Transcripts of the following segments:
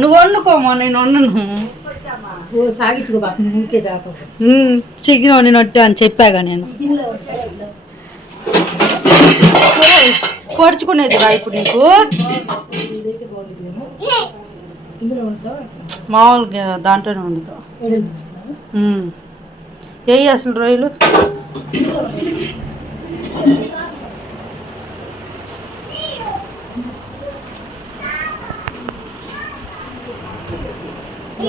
నువ్వు వండుకోమా నేను వండను. చికెన్ వండినట్టు అని చెప్పాగా నేను. పొడుచుకునేది రా ఇప్పుడు నీకు. మామూలుగా దాంట్లోనే వండుతా. ఏ అసలు రొయ్యలు?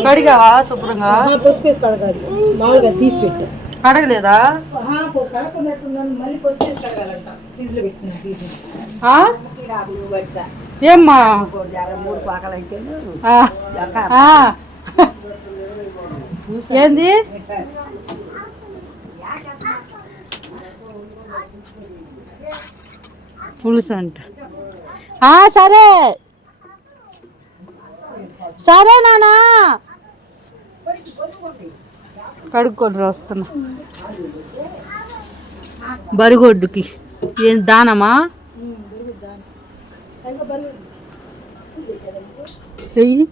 కడిగావా శుభ్రంగా? పసుపు వేసి కడగాలి. మామూలుగా తీసి పెట్టా కడగలేదా? ఏమ్మా? ఆ. ఆ. ఏంది? పులుసు అంట సరే. సరే నానా. కడుక్కొని వస్తున్నా బరిగొడ్డుకి. ఏం దానమా? చెయ్యి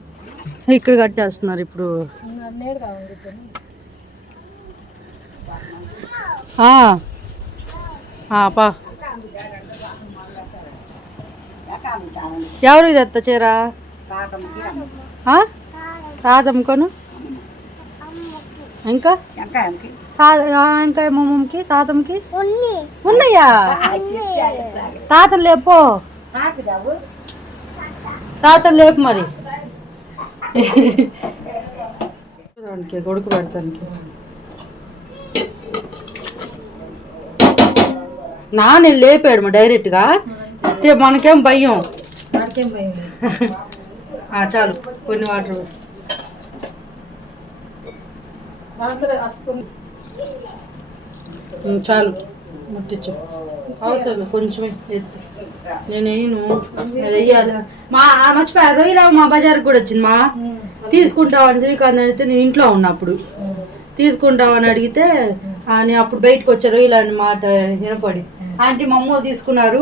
ఇక్కడ కట్టేస్తున్నారు ఇప్పుడు. ఆ. పా. ఎవరు ఇది ఎత్త చీర? తాతమ్మకొను ఇంకా? ఇంకా మమ్మకి తాతమ్మకి? ఉన్నాయా తాతను లేపో. తాతను లేపు మరి. కొడుకు పెడతానికి. నాన్న లేపాడు మా డైరెక్ట్గా. తే మనకేం భయం. వాడికేం భయం చాలు. కొన్ని వాటర్ చాలు. ముట్టించు. అవసరం కొంచెమే ఎత్తు నేను వేయను నేను వెయ్యాలి మా ఆ మర్చిపోయా. రొయ్యల మా బజార్కి కూడా వచ్చింది మా. తీసుకుంటావని శ్రీకాంత్ అడిగితే నేను ఇంట్లో ఉన్నప్పుడు. తీసుకుంటావని అడిగితే నేను అప్పుడు బయటకు వచ్చా రొయ్యలు అని మాట వినపడి ఆంటీ మా అమ్మ తీసుకున్నారు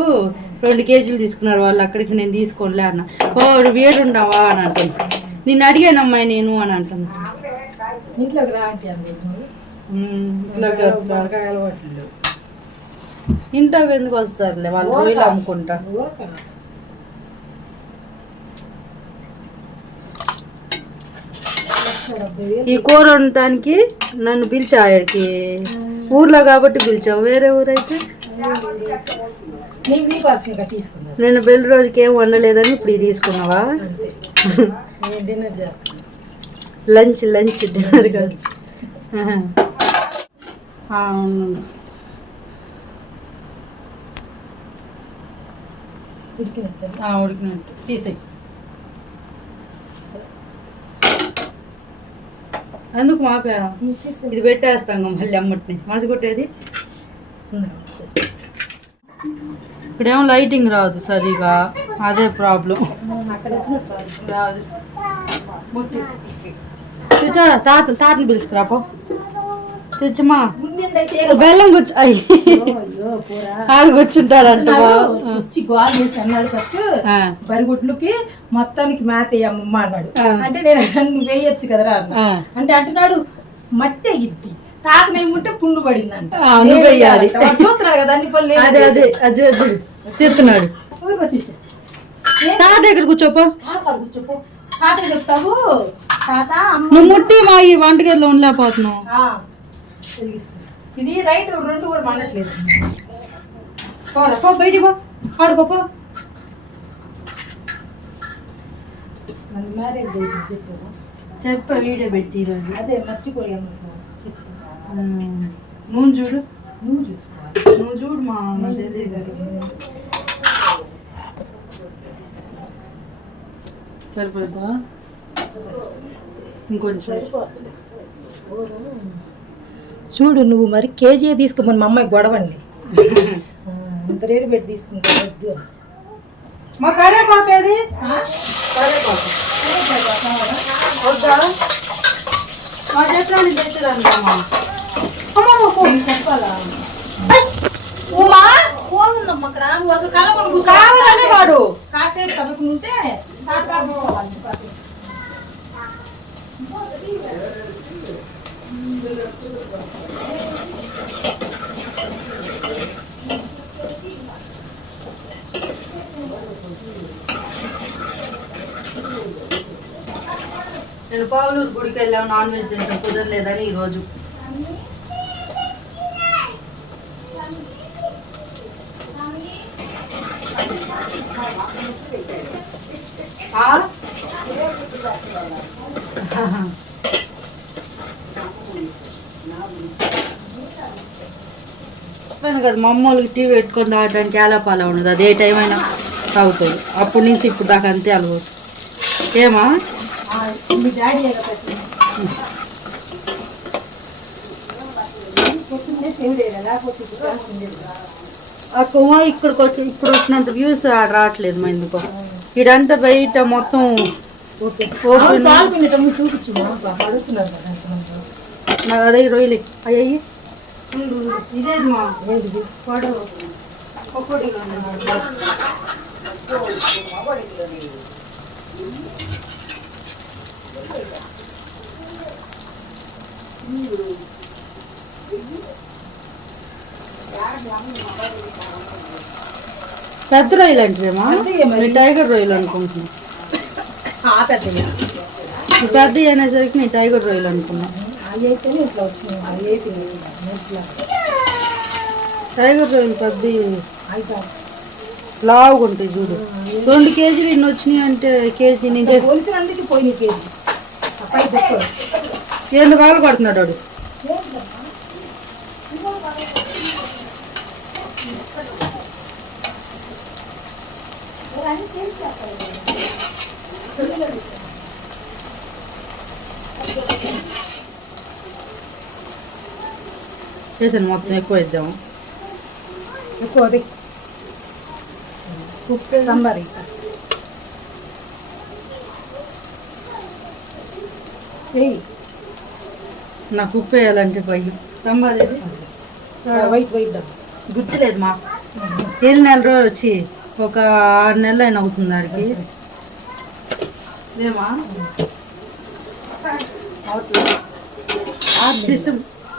రెండు కేజీలు తీసుకున్నారు వాళ్ళు అక్కడికి నేను తీసుకోనిలే అన్న. ఓ వేడుండవా అని అంటుంది. నిన్ను అడిగాను అమ్మాయి నేను అని అంటుంది. ఇంట్లోకి ఎందుకు వస్తారులే? వాళ్ళు రొయ్యలు అమ్ముకుంటా. ఈ కూర వండటానికి నన్ను పిలిచా ఆడికి. ఊర్లో కాబట్టి పిలిచావు. వేరే ఊరైతే? నేను పెళ్ళి రోజుకి ఏం వండలేదని ఇప్పుడు ఇది తీసుకున్నావా? లంచ్ లంచ్ డిన్నర్ కాదు. ఉడికినట్టు. తీసేయి. ఎందుకు మాపా? ఇది పెట్టేస్తాం మళ్ళీ అమ్మటిని. మసిగొట్టేది? ఇక్కడేమో లైటింగ్ రాదు సరిగా. అదే ప్రాబ్లం రాదు. తాత తాతని పిలుచుకురాపో ముందుండైతే బెల్లం కూర్చో ఆడ కూర్చుంటాడంట వచ్చి గోల్ చేసి అన్నాడు ఫస్ట్. బరిగుడ్లకి మొత్తానికి మేత వేయమ్మమ్మ అన్నాడు. అంటే నేను నువ్వు వేయొచ్చు కదరా. అంటే అంటున్నాడు మట్టి ఇద్ది తాతనేముంటే పుండు పడిందంట. నువ్వు. వాడు చూస్తున్నాడు కదా అన్ని పనులు అదే అదే అదే అదే. తిడుతున్నాడు తాత దగ్గర కూర్చోపో. తాత కూర్చోపో. తాత చెప్తావు? తాత నువ్వు ముట్టి మా ఈ వంటగదిలో ఉండలేకపోతున్నావు. ఇది రైతు రెండు కూడా మండట్లేదు పోరా, పో బయటికి పో. ఆడుకోపో మ్యారేజ్ చెప్పు. వీడియో పెట్టి అదే మర్చిపోయాను. నువ్వు చూడు నువ్వు చూసుకోవాలి నువ్వు చూడు మా. సరిపోతుందా ఇంకొంచెం చూడు నువ్వు మరి కేజీ తీసుకోమని మా అమ్మాయి గొడవండి. ఇంత రేటు పెట్టి తీసుకుంటా వద్దు మా కరేపాకు ఏది? కరేపాకు. వద్దా? మా చెట్లు తెచ్చదాన్ని కావాలనే వాడు. కాసేపు తవ్వకుంటే నేను పావులూరు గుడికి వెళ్ళాము నాన్ వెజ్ తింటాం కుదరలేదని ఈరోజు. చెప్పాను కదా మా అమ్మోళ్ళకి టీ పెట్టుకొని తాగడానికి ఏలాపాల ఉండదు. అది ఏ టైం అయినా తాగుతుంది అప్పటి నుంచి ఇప్పుడు దాకా అంతే అలవాటు ఏమా? ఆ డాడీ ఇక్కడికి వచ్చి ఇప్పుడు వచ్చినంత వ్యూస్ రావట్లేదు మా ఎందుకో ఇడంతా బయట మొత్తం ఓపెన్ పాల్గొనే తమ్ముడు చూపించు అడుగుతున్నారు కదా ఎంతమంది. నా అదే రొయ్యలు అయ్యి ఇదే మా వాడు పకోడీలు ఉన్నాయి. పెద్ద రొయ్యలు పెద్దయే మరి. టైగర్ రొయ్యలు అనుకుంటున్నా. పెద్ద అనేసరికి నేను టైగర్ రొయ్యలు అనుకున్నా. టైగర్ రొయ్యలు పెద్ద లావుగా ఉంటాయి చూడు. రెండు కేజీలు ఇన్ని వచ్చినాయి అంటే కేజీ నుంచి పోలిసినందుకు పోయి కేజీ అబ్బాయి చేసాను మొత్తం ఎక్కువ ఇద్దాము ఎక్కువ అది ఉప్పు సాంబార్ నాకు ఉప్పు వేయాలంటే భయం సాంబార్? వైట్ వైట్ గుర్తులేదు మా ఏళ్ళు నెల రోజు వచ్చి ఒక ఆరు నెలలు అయినా అవుతుంది ఆడికి. ఏమా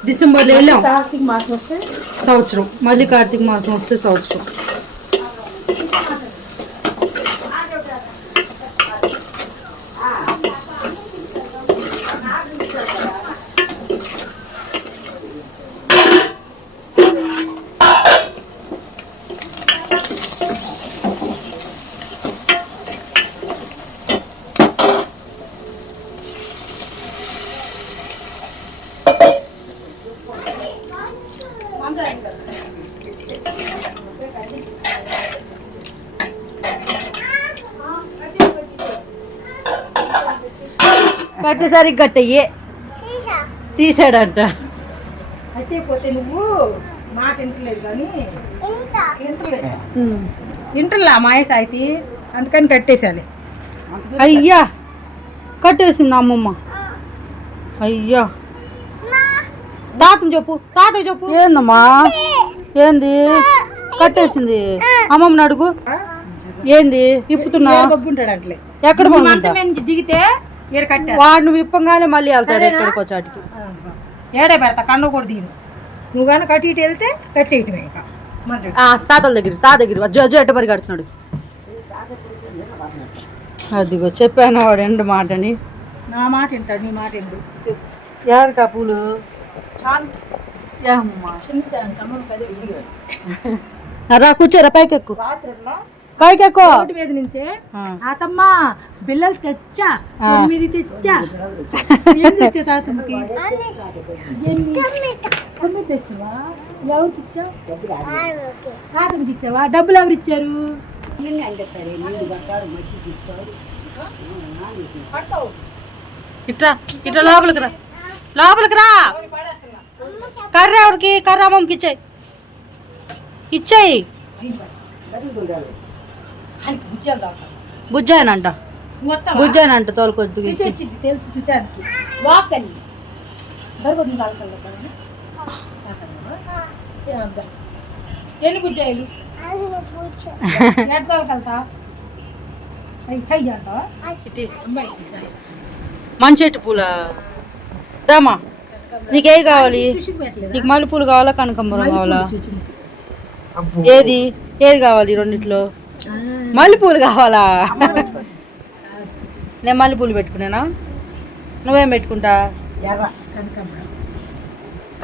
డిసెంబర్లో వెళ్ళాం. కార్తీక మాసం వస్తే? సంవత్సరం. మళ్ళీ కార్తీక మాసం వస్తే సంవత్సరం. కట్టేసరికి గట్టయ్యే తీసాడంట. అయితే పోతే నువ్వు మాట వింటలేదు కానీ వింటలే మాయస్ అయితే అందుకని కట్టేసాలి అయ్యా కట్టేసింది అమ్మమ్మ. అయ్యా. తాతని చెప్పు తాతయ్య చెప్పు. ఏందమ్మా? ఏంది? కట్టేసింది. అమ్మమ్మని అడుగు. ఏంది? ఇప్పుతున్నా? ఎక్కడ దిగితే వాడు నువ్వు ఇప్పంగానే మళ్ళీ వెళ్తాడు ఎక్కడికి వచ్చాటికి ఏడే పెడతా? కన్ను కూడా దిగు నువ్వు కానీ కట్టి ఇటు వెళ్తే కట్టేయటమే ఇంకా. మరి తాతల దగ్గర తా దగ్గర అజ్జు ఎట్ట పరిగెడుతున్నాడు? అదిగో చెప్పాను వాడు ఎండు మాటని. నా మాట వింటాడు నీ మాట ఎందు ఎవరు కప్పులు చాలు. ఏమ్మా చిన్న చాలు తమ్ముడు కదే. విడిగాడు రా కూర్చోరా పైకి ఎక్కు రాత్రిలో పైకి ఎక్కు రోడ్డు మీద నుంచే తాతమ్మ బిల్లలు తెచ్చా తొమ్మిది తెచ్చా? ఏం తెచ్చా తాతమ్మకి? ఎన్ని? తొమ్మిది తెచ్చావా? ఎవరికి ఇచ్చావు తాతమ్మకి ఇచ్చావా? డబ్బులు ఎవరు ఇచ్చారు? లోపలికి రా. లోపలికి రా. కర్ర ఎవరికి? కర్ర అమ్మమ్మకి ఇచ్చాయి. ఇచ్చాయి. ఆయనకి బుజ్జాలు తాగుతాను బుజ్జాయనంట? బుజ్జాయనంట తోలుకొద్దు వచ్చింది తెలుసు సుచానికి. వాక్ అని ఎన్ని బుజ్జాయిలు? పూల. దామా నీకే కావాలి? నీకు మల్లె పూలు కావాలా కనకంబరం కావాలా? ఏది? ఏది కావాలి రెండిట్లో? మల్లెపూలు కావాలా? నేను మల్లెపూలు పెట్టుకున్నానా నువ్వేం పెట్టుకుంటా? ఎర్ర.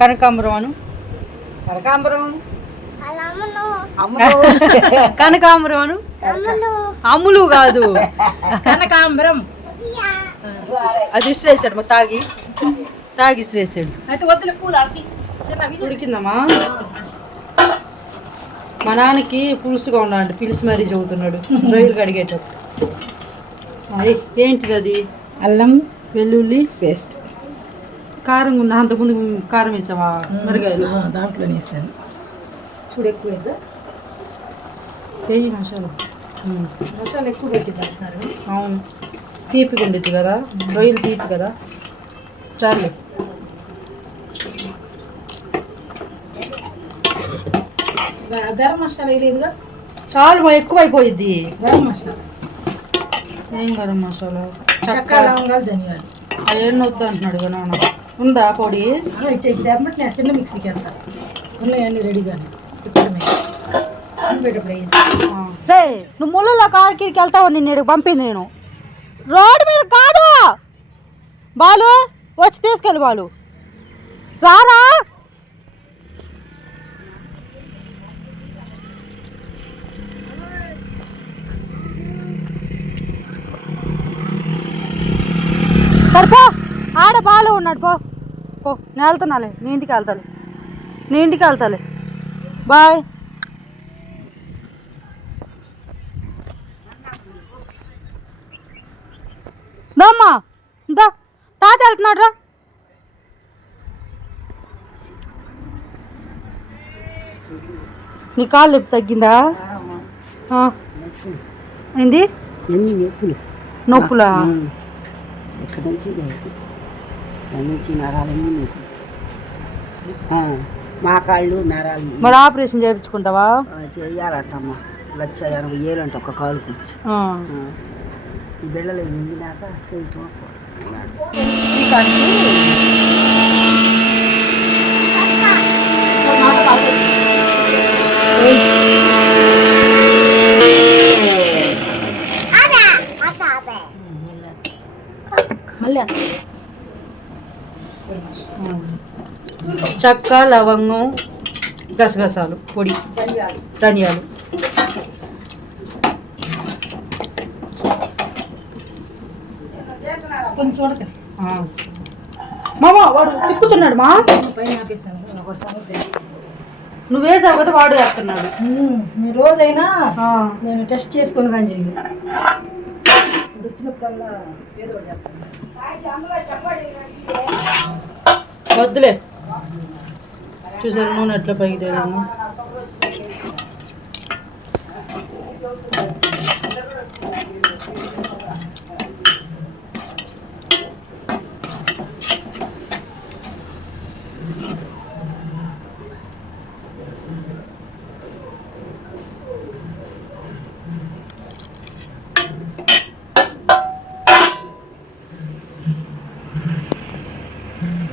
కనకాంబరం. అను? కనకాంబరం. కనకాంబరం అను? అమ్ములు కాదు. కనకాంబరం. అది ఇసిరేసాడు మా తాగి. తాగి ఇసిరేసాడు అయితే వద్దులే పూలు ఉడికిందమ్మా? మా నాన్నకి పులుసుగా ఉండాలంటే. పిలిచి మరీ చదువుతున్నాడు రొయ్యలు కడిగేటప్పుడు. అదే ఏంటిది అది? అల్లం వెల్లుల్లి పేస్ట్. కారం ఉందా? అంతకుముందు కారం వేసావా? మిరగాయలు? దాంట్లో వేసాను. చూడు ఎక్కువ వేద్దా? వేయి మసాలా. ఉమ్. మసాలా ఎక్కువ పెట్టి దాంటున్నారు అవును. తీపిగా ఉండేది కదా? రొయ్యలు తీపి కదా? చాలు. గరం మసాలా వేయలేదుగా? చాలు మా ఎక్కువ అయిపోయిద్ది గరం మసాలా. ఏం గరం మసాలా? చెక్క లవంగాలు ధనియాలు. అవన్నీ వద్దు అంటున్నాడు కదా నాన్న? ఉందా పొడి? తెమ్మంటే నేను చిన్న మిక్సీకి వెళ్తా ఉన్నాయన్నీ రెడీగానే. రే నువ్వు ముళ్ళలో కాడికి వెళ్తావు నిన్ను ఇక్కడికి పంపింది నేను? రోడ్డు మీద కాదు! బాలు వచ్చి తీసుకెళ్ళి బాలు. రారా సరిపో ఆడ బాలు ఉన్నాడు పో. పో. నేను వెళ్తున్నాలే. నీ ఇంటికి వెళ్తాను నీ ఇంటికి వెళ్తాలే. బాయ్. దమ్మా. దా. తాత వెళ్తున్నాడు రా. నీ కాళ్ళు నొప్పి తగ్గిందా. ఏంది? నొప్పులా? ఇక్కడ నుంచి ఇక్కడ నుంచి నొప్పి ఆ, మా కాళ్ళు నరాలు. మరి ఆపరేషన్ చేయించుకుంటావా చేయాలంటమ్మా లక్ష ఎనభై ఏళ్ళు అంట ఒక ఆ. ఆ. ఈ బిళ్ళలు నిండినాక చేయటం చెక్క లవంగం గసగసాలు పొడి ధనియాలు. కొంచెం చూడకండి ఆ. మామ వాడు తిప్పుతున్నాడు మా. నువ్వు వేసావు కదా వాడు వేస్తున్నాడు. రోజైనా. నేను టెస్ట్ చేసుకొని కానీ చెయ్యి వచ్చినప్పుడల్లా వద్దులే. చూసారు నూనె ఎట్లా పైకి తేగాను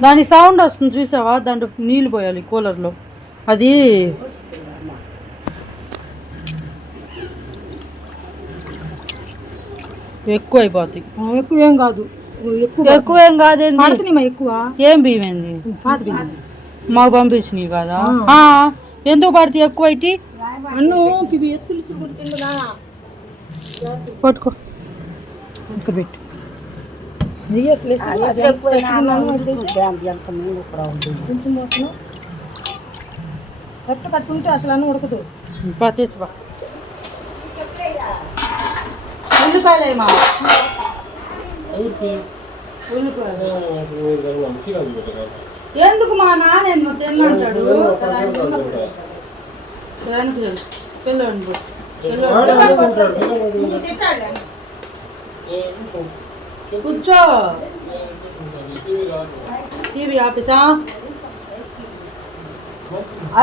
దాని సౌండ్ వస్తుంది చూసావా? దాంట్లో నీళ్ళు పోయాలి కూలర్లో. అది ఎక్కువ అయిపోతాయి ఎక్కువ ఏం కాదు ఎక్కువ ఏం కాదేంది? పడుతున్నాయి ఎక్కువ. ఏం బియ్యమేంది మాకు పంపించినవి కదా? ఎందుకు పడితే ఎక్కువ అయితే పట్టుకో పెట్టు. కట్టు కట్టుకుంటే అసలు అన్నం ఉడకదు పా తెచ్చిపా ఉల్లిపాయలేమా ఎందుకు మా నాన్న తెమ్మంటాడు దానికి తెలుసు. కూర్చో. టీవీ ఆఫీసా?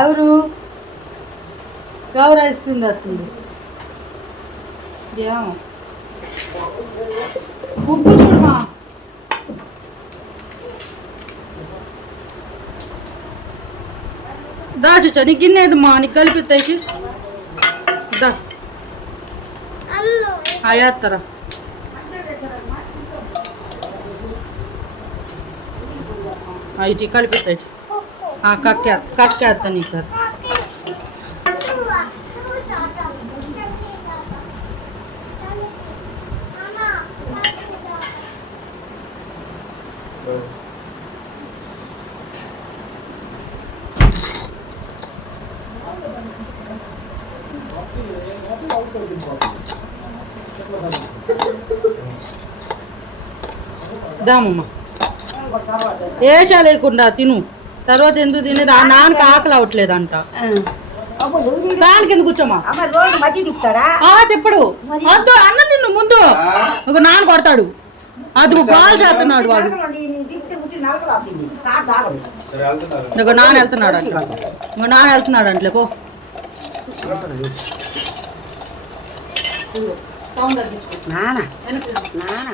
ఎవరు? ఎవరు ఐస్ క్రీమ్ తెస్తుంది ఏమో ఉప్పు చూడమా? దా చూచా నీకు గిన్నెదమ్మా నీకు కలిపిస్తాయి దా. అయ్యాత్తరా ఇటు కలిపిస్తాయి కక్కే కక్కేస్తా నీకు దామమ్మ ఏషా లేకుండా తిను. తర్వాత ఎందుకు తినేది? ఆ నాన్నకి ఆకలి అవ్వట్లేదంట. దానికి ఎందుకు కూర్చోమా? అమ్మ రోజు మధ్య తిప్పుతాడా? ఆ తిప్పుడు. వద్దు అన్నం తిన్ను ముందు. ఒక నాన్న కొడతాడు. అది బాల్ చేస్తున్నాడు వాడు. కాదు ఇంకో నాన్న వెళ్తున్నాడు. అంట ఇంకో నాన్న వెళ్తున్నాడు అంటలే పో నానా నానా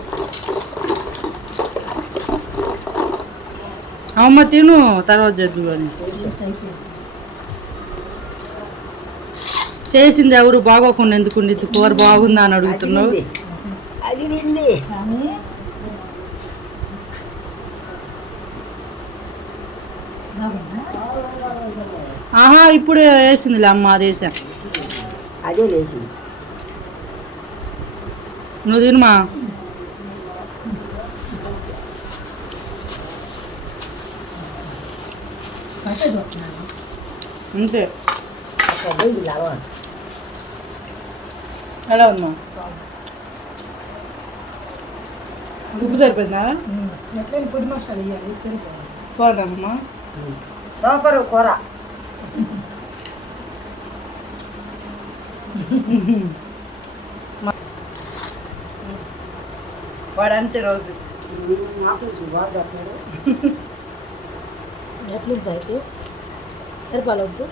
అమ్మ తిను తర్వాత చేద్దు కానీ చేసింది ఎవరు బాగోకుండా ఎందుకు ఉండిద్ది? కూర బాగుందా అని అడుగుతున్నావు. అది నింది. ఆహా ఇప్పుడు వేసిందిలే అమ్మ అది వేసా. అదే నువ్వు తినుమా? అంతే. ఎలా ఉందమ్మా ఉప్పు సరిపోయిందా? ఎట్లా పొడి మసాలా వేయాలి వేస్తే పోదమ్మా సూపర్ కూర. వాడు అంతే రోజు ఎట్లా అయితే సరిపాలవద్దు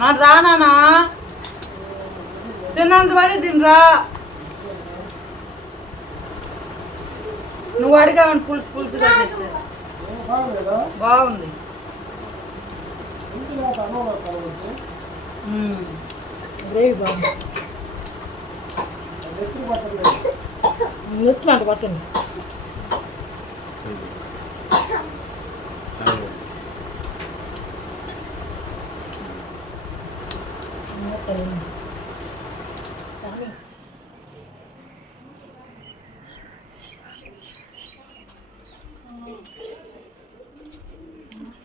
నా రానా తిన్నంత పడి తినరా. నువ్వు అడిగావని పులుసు పులుసుగా బాగుంది. గ్రేవీ బాగుంది. ఎట్లా అంట పట్టండి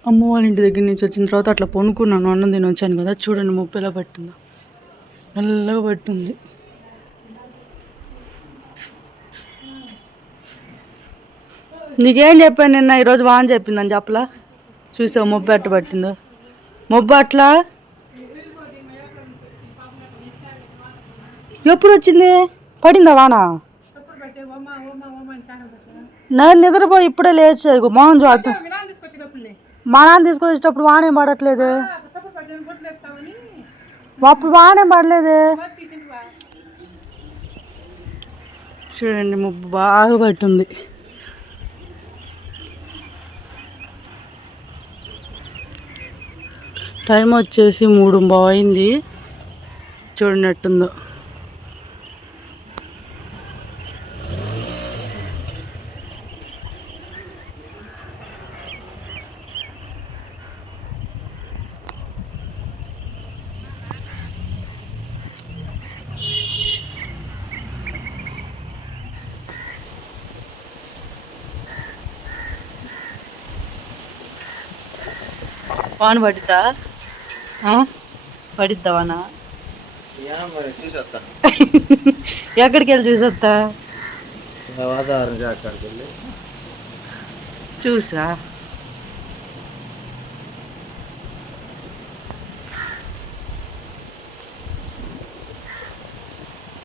అమ్మ వాళ్ళ ఇంటి దగ్గర నుంచి వచ్చిన తర్వాత అట్లా పొనుకున్నాను అన్నం తిని వచ్చాను కదా. చూడండి ముప్పు ఎలా పట్టిందో. నల్లగా పట్టింది. నీకేం చెప్పాను నిన్న? ఈరోజు వాన్ చెప్పిందని చెప్పలా? చూసావు మొబ్బు అట్ట పట్టిందో? మొబ్బు అట్లా? ఎప్పుడు వచ్చింది పడిందా వాన? నేను నిద్రపోయి ఇప్పుడే లేచి మోహన్ చూద్దాం. మా నాన్న తీసుకొచ్చేటప్పుడు వానేం పడట్లేదు? అప్పుడు వానేం పడలేదు? చూడండి ముబ్బు బాగా పట్టుంది. టైం వచ్చేసి మూడు అయింది. చూడనట్టుందో వాన పడిద్దా? పడిద్దా వాన ఎక్కడికి వెళ్ళి. చూసొస్తా చూసా.